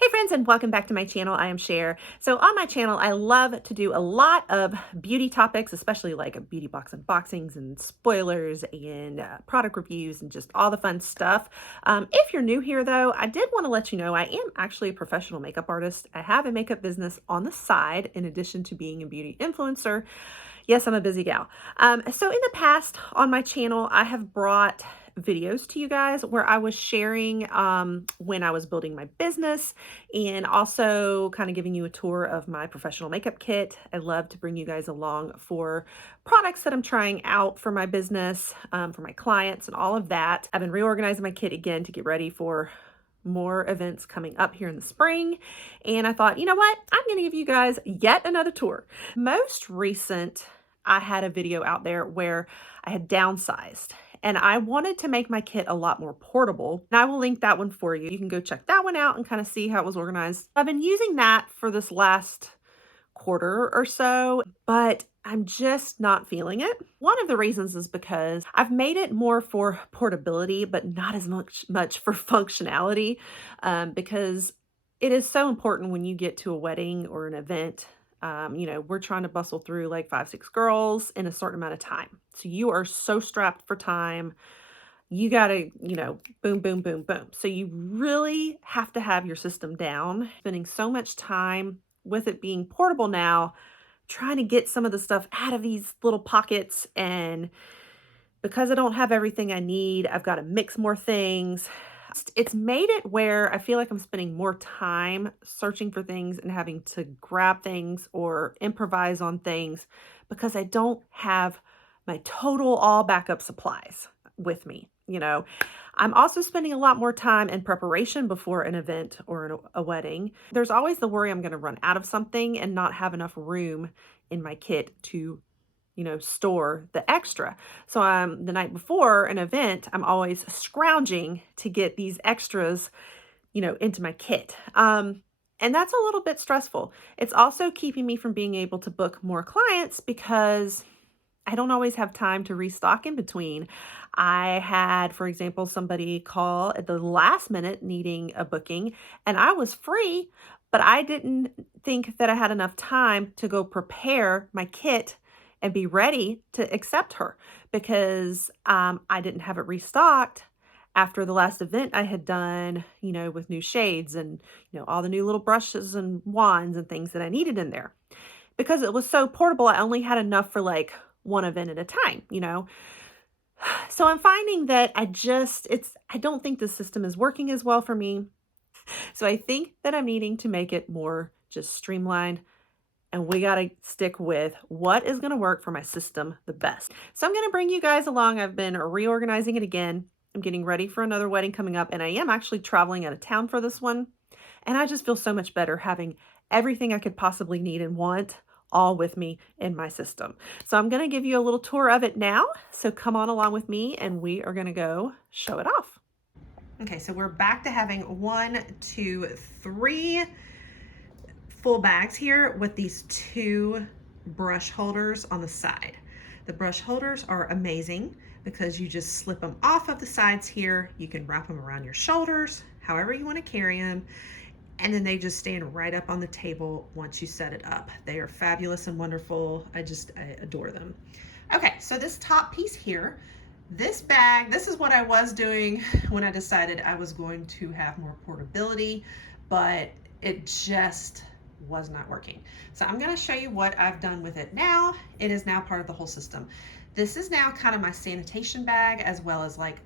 Hey friends, and welcome back to my channel. I am Cher. So on my channel, I love to do a lot of beauty topics, especially like beauty box unboxings and spoilers and product reviews and just all the fun stuff. If you're new here though, I did want to let you know I am actually a professional makeup artist. I have a makeup business on the side in addition to being a beauty influencer. Yes, I'm a busy gal. So in the past on my channel, I have brought videos to you guys where I was sharing when I was building my business and also kind of giving you a tour of my professional makeup kit. I love to bring you guys along for products that I'm trying out for my business, for my clients and all of that. I've been reorganizing my kit again to get ready for more events coming up here in the spring. And I thought, you know what? I'm going to give you guys yet another tour. Most recent, I had a video out there where I had downsized and I wanted to make my kit a lot more portable. And I will link that one for you. You can go check that one out and kind of see how it was organized. I've been using that for this last quarter or so, but I'm just not feeling it. One of the reasons is because I've made it more for portability, but not as much for functionality, because it is so important when you get to a wedding or an event. We're trying to bustle through like 5, 6 girls in a certain amount of time. So you are so strapped for time. You got to, boom, boom, boom, boom. So you really have to have your system down. Spending so much time with it being portable now, trying to get some of the stuff out of these little pockets. And because I don't have everything I need, I've got to mix more things. It's made it where I feel like I'm spending more time searching for things and having to grab things or improvise on things because I don't have my total all backup supplies with me. I'm also spending a lot more time in preparation before an event or a wedding. There's always the worry I'm going to run out of something and not have enough room in my kit to store the extra. So the night before an event, I'm always scrounging to get these extras, into my kit. And that's a little bit stressful. It's also keeping me from being able to book more clients because I don't always have time to restock in between. I had, for example, somebody call at the last minute needing a booking and I was free, but I didn't think that I had enough time to go prepare my kit and be ready to accept her because I didn't have it restocked after the last event I had done, with new shades and, all the new little brushes and wands and things that I needed in there. Because it was so portable, I only had enough for like one event at a time, So I'm finding that I don't think the system is working as well for me. So I think that I'm needing to make it more just streamlined. And we got to stick with what is going to work for my system the best. So I'm going to bring you guys along. I've been reorganizing it again. I'm getting ready for another wedding coming up, and I am actually traveling out of town for this one. And I just feel so much better having everything I could possibly need and want all with me in my system. So I'm going to give you a little tour of it now. So come on along with me and we are going to go show it off. Okay, so we're back to having 1, 2, 3 full bags here with these 2 brush holders on the side. The brush holders are amazing because you just slip them off of the sides here. You can wrap them around your shoulders, however you want to carry them. And then they just stand right up on the table once you set it up. They are fabulous and wonderful. I adore them. Okay, so this top piece here, this bag, this is what I was doing when I decided I was going to have more portability, but it just was not working. So I'm going to show you what I've done with it now. It is now part of the whole system. This is now kind of my sanitation bag as well as like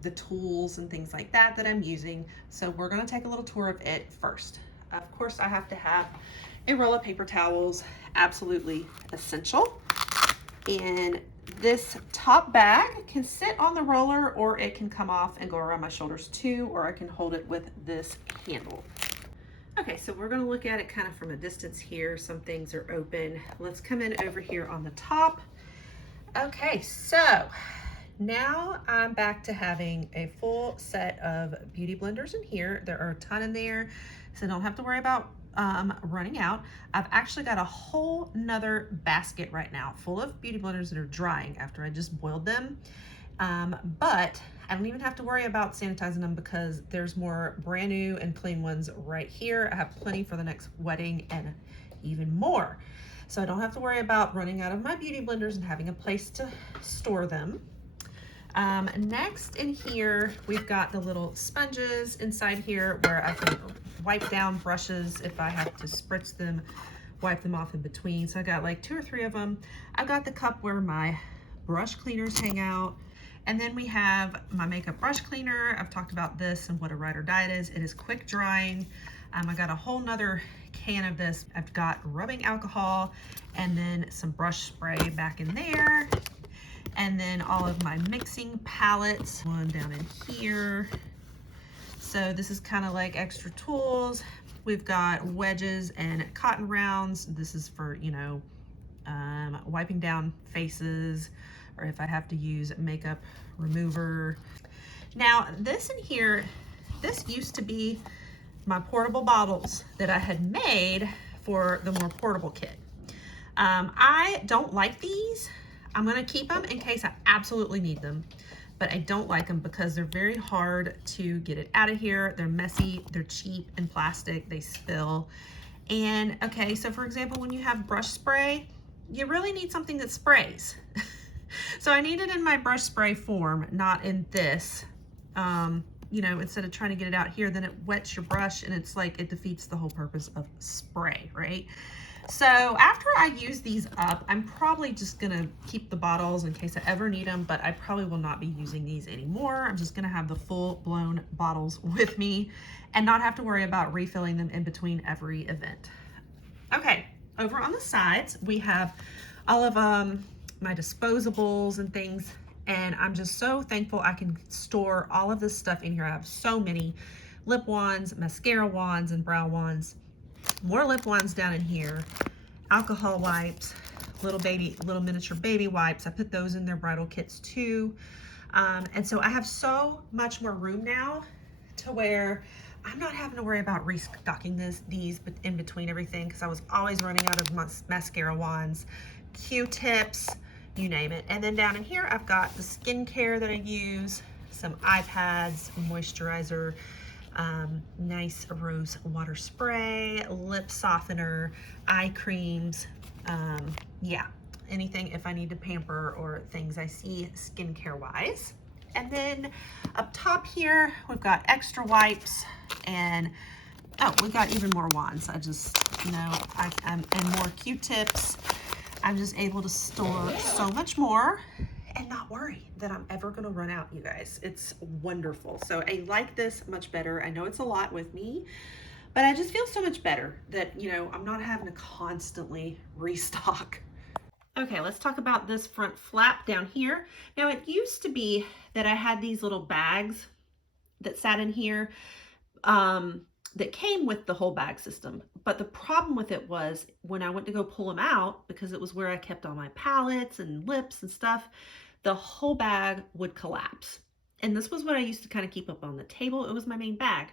the tools and things like that I'm using. So we're going to take a little tour of it first. Of course, I have to have a roll of paper towels, absolutely essential. And this top bag can sit on the roller or it can come off and go around my shoulders too, or I can hold it with this handle. Okay, so we're going to look at it kind of from a distance here. Some things are open. Let's come in over here on the top. Okay, so now I'm back to having a full set of beauty blenders in here. There are a ton in there, so don't have to worry about running out. I've actually got a whole nother basket right now full of beauty blenders that are drying after I just boiled them. But I don't even have to worry about sanitizing them because there's more brand new and clean ones right here. I have plenty for the next wedding and even more. So I don't have to worry about running out of my beauty blenders and having a place to store them. Next in here, we've got the little sponges inside here where I can wipe down brushes if I have to spritz them, wipe them off in between. So I got like 2 or 3 of them. I've got the cup where my brush cleaners hang out. And then we have my makeup brush cleaner. I've talked about this and what a ride or die it is. It is quick drying. I got a whole nother can of this. I've got rubbing alcohol and then some brush spray back in there. And then all of my mixing palettes, one down in here. So this is kind of like extra tools. We've got wedges and cotton rounds. This is for, you know, wiping down faces, or if I have to use makeup remover. Now this in here, this used to be my portable bottles that I had made for the more portable kit. I don't like these. I'm gonna keep them in case I absolutely need them, but I don't like them because they're very hard to get it out of here. They're messy, they're cheap and plastic, they spill. And okay, so for example, when you have brush spray, you really need something that sprays. So I need it in my brush spray form, not in this. You know, instead of trying to get it out here, then it wets your brush and it's like, it defeats the whole purpose of spray, right? So after I use these up, I'm probably just gonna keep the bottles in case I ever need them, but I probably will not be using these anymore. I'm just gonna have the full-blown bottles with me and not have to worry about refilling them in between every event. Okay, over on the sides, we have all of my disposables and things, and I'm just so thankful I can store all of this stuff in here. I have so many lip wands, mascara wands, and brow wands. More lip wands down in here, alcohol wipes, little miniature baby wipes. I put those in their bridal kits too. And so I have so much more room now to where I'm not having to worry about restocking these in between everything, because I was always running out of mascara wands, Q-tips, you name it. And then down in here, I've got the skincare that I use, some eye pads, moisturizer, nice rose water spray, lip softener, eye creams, yeah, anything if I need to pamper or things I see skincare wise. And then up top here, we've got extra wipes and oh, we've got even more wands. I just, you know, and more Q-tips. I'm just able to store so much more and not worry that I'm ever gonna run out, you guys. It's wonderful. So I like this much better. I know it's a lot with me, but I just feel so much better that, you know, I'm not having to constantly restock. Okay, let's talk about this front flap down here. Now it used to be that I had these little bags that sat in here that came with the whole bag system. But the problem with it was when I went to go pull them out, because it was where I kept all my palettes and lips and stuff, the whole bag would collapse. And this was what I used to kind of keep up on the table. It was my main bag.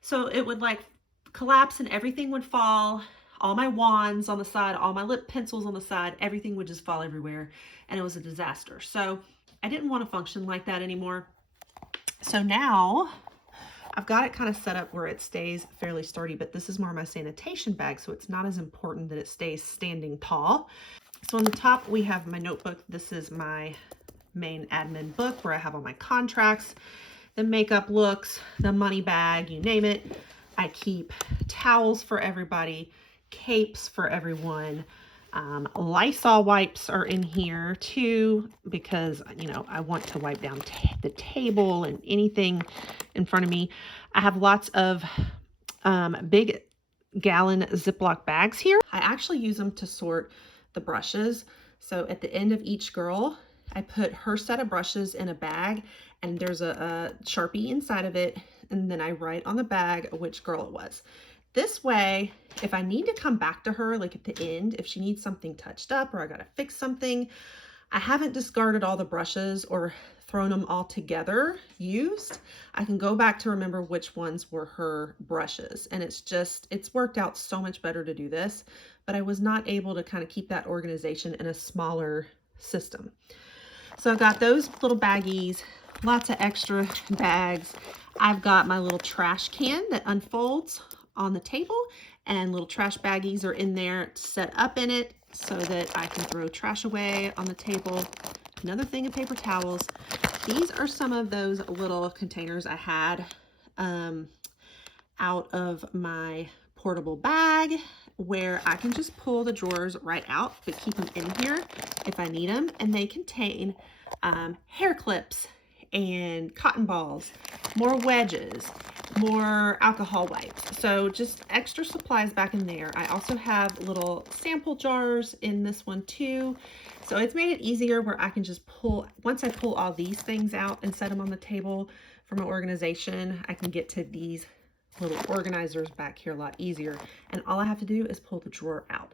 So it would like collapse and everything would fall. All my wands on the side, all my lip pencils on the side, everything would just fall everywhere. And it was a disaster. So I didn't want to function like that anymore. So now I've got it kind of set up where it stays fairly sturdy, but this is more my sanitation bag, so it's not as important that it stays standing tall. So on the top, we have my notebook. This is my main admin book where I have all my contracts, the makeup looks, the money bag, you name it. I keep towels for everybody, capes for everyone. Lysol wipes are in here too, because, you know, I want to wipe down the table and anything in front of me. I have lots of big gallon Ziploc bags here. I actually use them to sort the brushes. So at the end of each girl, I put her set of brushes in a bag, and there's a Sharpie inside of it, and then I write on the bag which girl it was. This way, if I need to come back to her, like at the end, if she needs something touched up or I gotta fix something, I haven't discarded all the brushes or thrown them all together used. I can go back to remember which ones were her brushes. And it's worked out so much better to do this, but I was not able to kind of keep that organization in a smaller system. So I've got those little baggies, lots of extra bags. I've got my little trash can that unfolds on the table, and little trash baggies are in there set up in it so that I can throw trash away on the table. Another thing of paper towels. These are some of those little containers I had out of my portable bag, where I can just pull the drawers right out, but keep them in here if I need them. And they contain hair clips and cotton balls, more wedges, more alcohol wipes. So just extra supplies back in there. I also have little sample jars in this one too. So it's made it easier where I can just pull, once I pull all these things out and set them on the table for my organization, I can get to these little organizers back here a lot easier. And all I have to do is pull the drawer out.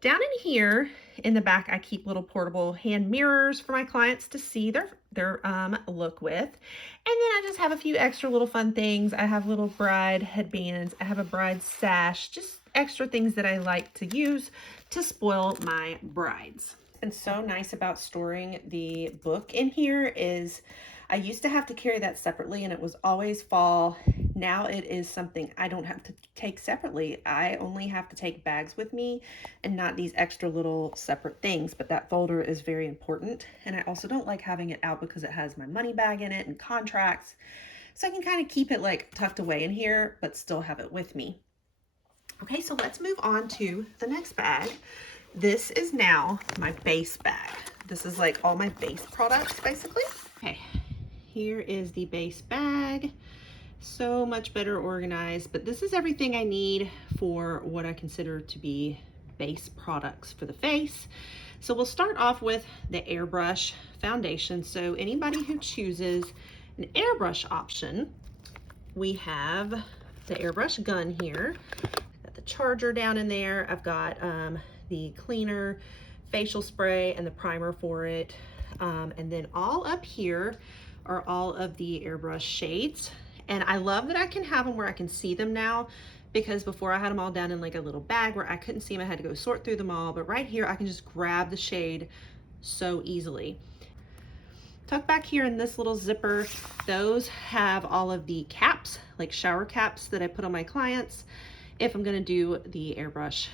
Down in here in the back, I keep little portable hand mirrors for my clients to see their look with. And then I just have a few extra little fun things. I have little bride headbands. I have a bride sash, just extra things that I like to use to spoil my brides. And so nice about storing the book in here is I used to have to carry that separately and it was always fall. Now it is something I don't have to take separately. I only have to take bags with me and not these extra little separate things, but that folder is very important. And I also don't like having it out because it has my money bag in it and contracts. So I can kind of keep it like tucked away in here, but still have it with me. Okay, so let's move on to the next bag. This is now my base bag. This is like all my base products basically. Okay, here is the base bag. So much better organized, but this is everything I need for what I consider to be base products for the face. So we'll start off with the airbrush foundation. So anybody who chooses an airbrush option, we have the airbrush gun here. I've got the charger down in there. I've got the cleaner, facial spray, and the primer for it. And then all up here are all of the airbrush shades. And I love that I can have them where I can see them now, because before I had them all down in like a little bag where I couldn't see them. I had to go sort through them all, but right here I can just grab the shade so easily. Tuck back here in this little zipper, those have all of the caps, like shower caps that I put on my clients if I'm gonna do the airbrush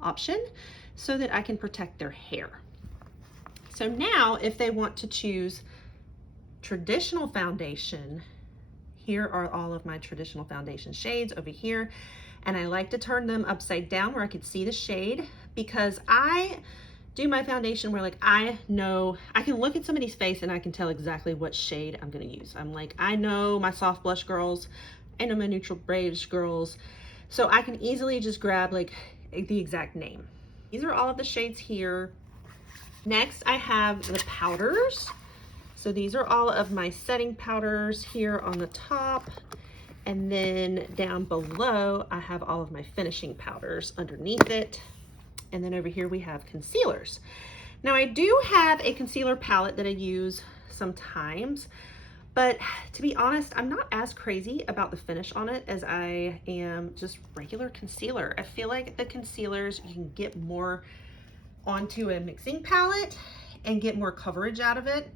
option, so that I can protect their hair. So now if they want to choose traditional foundation, here are all of my traditional foundation shades over here. And I like to turn them upside down where I could see the shade, because I do my foundation where like I know, I can look at somebody's face and I can tell exactly what shade I'm gonna use. I'm like, I know my soft blush girls, I know my neutral beige girls. So I can easily just grab like the exact name. These are all of the shades here. Next, I have the powders. So these are all of my setting powders here on the top. And then down below, I have all of my finishing powders underneath it. And then over here we have concealers. Now I do have a concealer palette that I use sometimes, but to be honest, I'm not as crazy about the finish on it as I am just regular concealer. I feel like the concealers, you can get more onto a mixing palette and get more coverage out of it.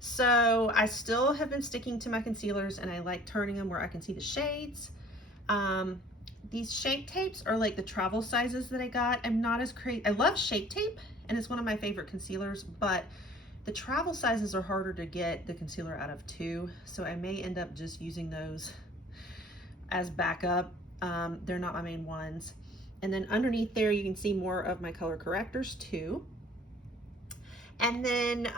So I still have been sticking to my concealers, and I like turning them where I can see the shades. These shape tapes are like the travel sizes that I got. I'm not as crazy. I love shape tape, and it's one of my favorite concealers, but the travel sizes are harder to get the concealer out of too. So I may end up just using those as backup. They're not my main ones. And then underneath there, you can see more of my color correctors too. And then,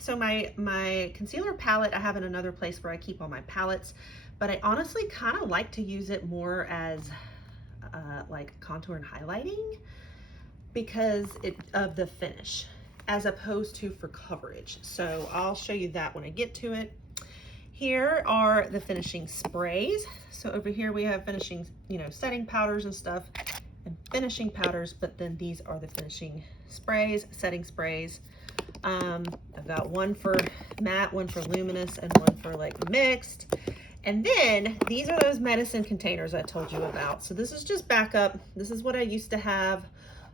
so my concealer palette, I have in another place where I keep all my palettes, but I honestly kind of like to use it more as like contour and highlighting because of the finish, as opposed to for coverage. So I'll show you that when I get to it. Here are the finishing sprays. So over here we have finishing, setting powders and stuff, and finishing powders, but then these are the finishing sprays, setting sprays. I've got one for matte, one for luminous, and one for like mixed. And then these are those medicine containers I told you about. So this is just backup. This is what I used to have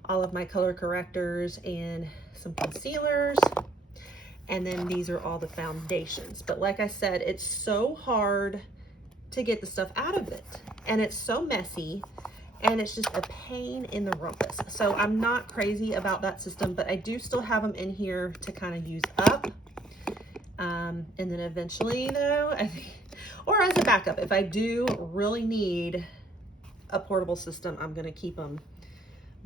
all of my color correctors and some concealers. And then these are all the foundations. But like I said, it's so hard to get the stuff out of it. And it's so messy. And it's just a pain in the rumpus. So I'm not crazy about that system, but I do still have them in here to kind of use up. And then eventually though, I think, or as a backup, if I do really need a portable system, I'm gonna keep them.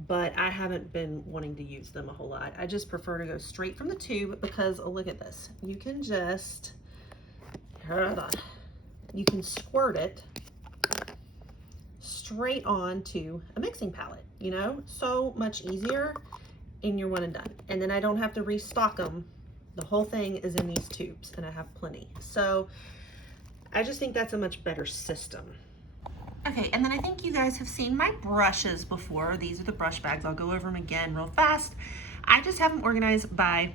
But I haven't been wanting to use them a whole lot. I just prefer to go straight from the tube because look at this. You can just, hold on. You can squirt it straight onto a mixing pallet, you know? So much easier, and you're one and done. And then I don't have to restock them. The whole thing is in these tubes and I have plenty. So I just think that's a much better system. Okay, and then I think you guys have seen my brushes before. These are the brush bags. I'll go over them again real fast. I just have them organized by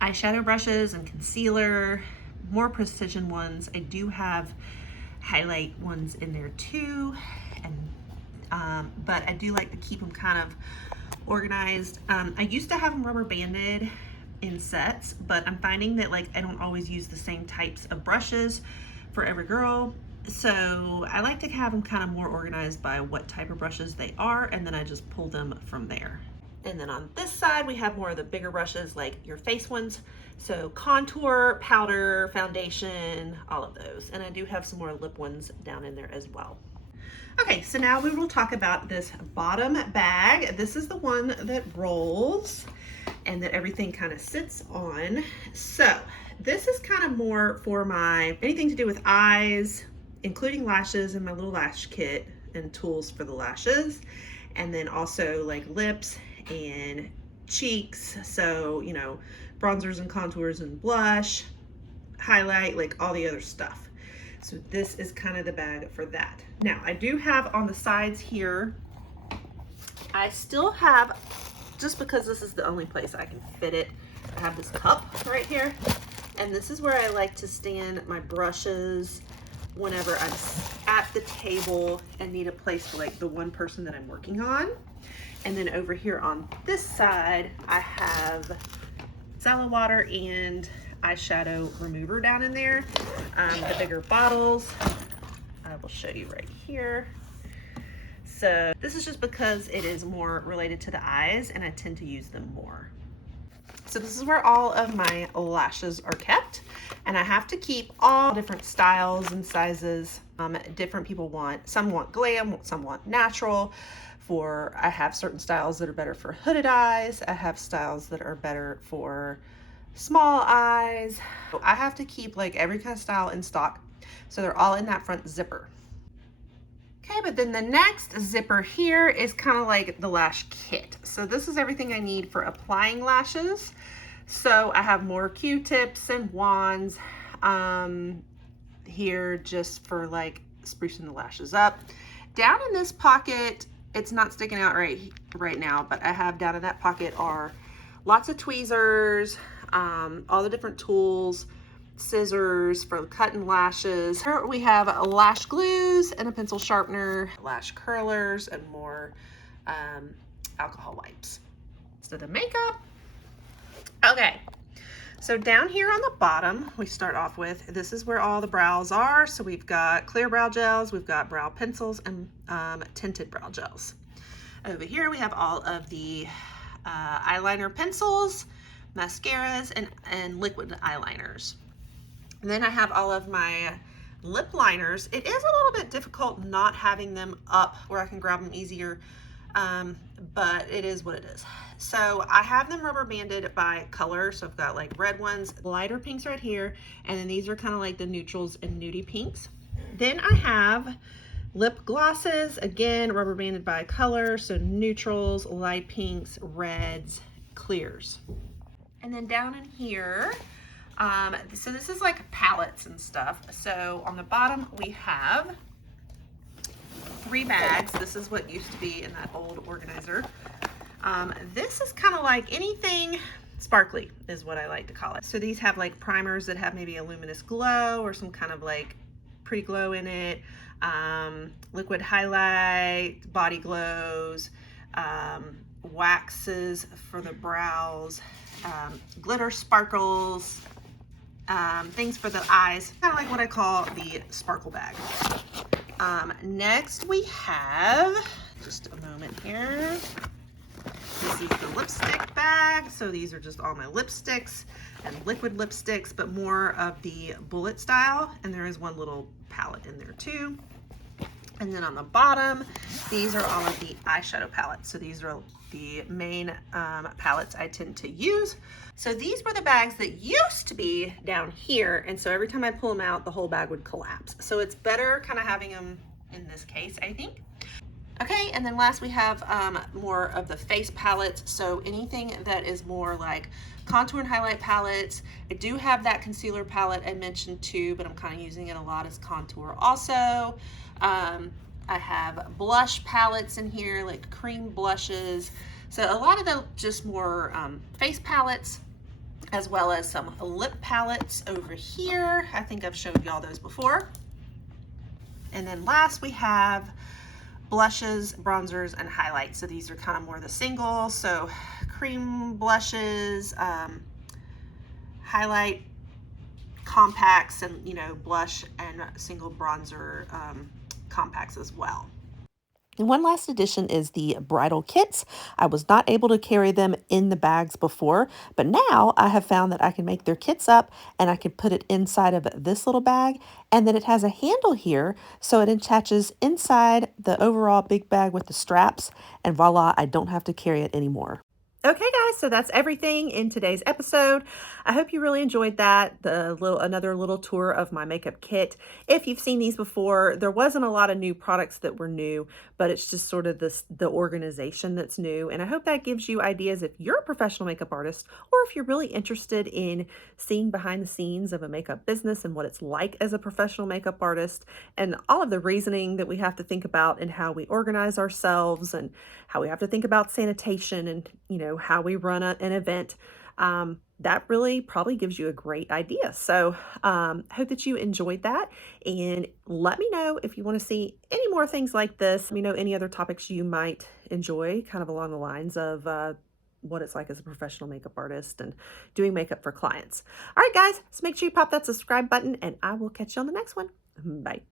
eyeshadow brushes and concealer, more precision ones. I do have highlight ones in there too, and but I do like to keep them kind of organized. I used to have them rubber banded in sets, but I'm finding that like I don't always use the same types of brushes for every girl. So I like to have them kind of more organized by what type of brushes they are, and then I just pull them from there. And then on this side, we have more of the bigger brushes, like your face ones. So contour, powder, foundation, all of those. And I do have some more lip ones down in there as well. Okay, so now we will talk about this bottom bag. This is the one that rolls and that everything kind of sits on. So this is kind of more for my, anything to do with eyes, including lashes and my little lash kit and tools for the lashes. And then also like lips and cheeks. So, you know, bronzers and contours and blush, highlight, like all the other stuff. So this is kind of the bag for that. Now I do have on the sides here, I still have, just because this is the only place I can fit it, I have this cup right here. And this is where I like to stand my brushes whenever I'm at the table and need a place for like the one person that I'm working on. And then over here on this side, I have salad water and eyeshadow remover down in there. The bigger bottles, I will show you right here. So this is just because it is more related to the eyes and I tend to use them more. So this is where all of my lashes are kept, and I have to keep all different styles and sizes. Different people want, some want glam, some want natural. I have certain styles that are better for hooded eyes. I have styles that are better for small eyes. So I have to keep like every kind of style in stock. So they're all in that front zipper. Okay, but then the next zipper here is kind of like the lash kit. So this is everything I need for applying lashes. So I have more Q-tips and wands here just for like sprucing the lashes up. Down in this pocket, it's not sticking out right now, but I have down in that pocket are lots of tweezers, all the different tools, scissors for cutting lashes. Here we have lash glues and a pencil sharpener, lash curlers, and more alcohol wipes. So the makeup. Okay, so down here on the bottom, we start off with, this is where all the brows are. So we've got clear brow gels, we've got brow pencils, and tinted brow gels. Over here we have all of the eyeliner pencils, mascaras, and liquid eyeliners. And then I have all of my lip liners. It is a little bit difficult not having them up where I can grab them easier, but it is what it is. So I have them rubber banded by color. So I've got like red ones, lighter pinks right here, and then these are kind of like the neutrals and nudie pinks. Then I have lip glosses, again, rubber banded by color. So neutrals, light pinks, reds, clears. And then down in here, so this is like palettes and stuff. So on the bottom we have 3 bags. This is what used to be in that old organizer. This is kind of like anything sparkly is what I like to call it. So these have like primers that have maybe a luminous glow or some kind of like pretty glow in it. Liquid highlight, body glows, waxes for the brows, glitter sparkles, things for the eyes, kind of like what I call the sparkle bag. Next we have, just a moment here, this is the lipstick bag. So these are just all my lipsticks and liquid lipsticks, but more of the bullet style. And there is one little palette in there too. And then on the bottom, these are all of the eyeshadow palettes. So these are the main palettes I tend to use. So these were the bags that used to be down here. And so every time I pull them out, the whole bag would collapse. So it's better kind of having them in this case, I think. Okay, and then last we have more of the face palettes. So anything that is more like contour and highlight palettes. I do have that concealer palette I mentioned too, but I'm kind of using it a lot as contour also. I have blush palettes in here, like cream blushes. So a lot of the just more face palettes, as well as some lip palettes over here. I think I've showed y'all those before. And then last we have blushes, bronzers, and highlights. So these are kind of more the singles. So cream blushes, highlight compacts, and blush and single bronzer compacts as well. And one last addition is the bridal kits. I was not able to carry them in the bags before, but now I have found that I can make their kits up and I can put it inside of this little bag, and then it has a handle here so it attaches inside the overall big bag with the straps, and voila, I don't have to carry it anymore. Okay, guys, so that's everything in today's episode. I hope you really enjoyed that, another little tour of my makeup kit. If you've seen these before, there wasn't a lot of new products that were new, but it's just sort of the organization that's new. And I hope that gives you ideas if you're a professional makeup artist, or if you're really interested in seeing behind the scenes of a makeup business and what it's like as a professional makeup artist, and all of the reasoning that we have to think about and how we organize ourselves, and how we have to think about sanitation, and how we run an event. That really probably gives you a great idea. So hope that you enjoyed that, and let me know if you want to see any more things like this. Let me know any other topics you might enjoy, kind of along the lines of what it's like as a professional makeup artist and doing makeup for clients. All right, guys, so make sure you pop that subscribe button, and I will catch you on the next one. Bye.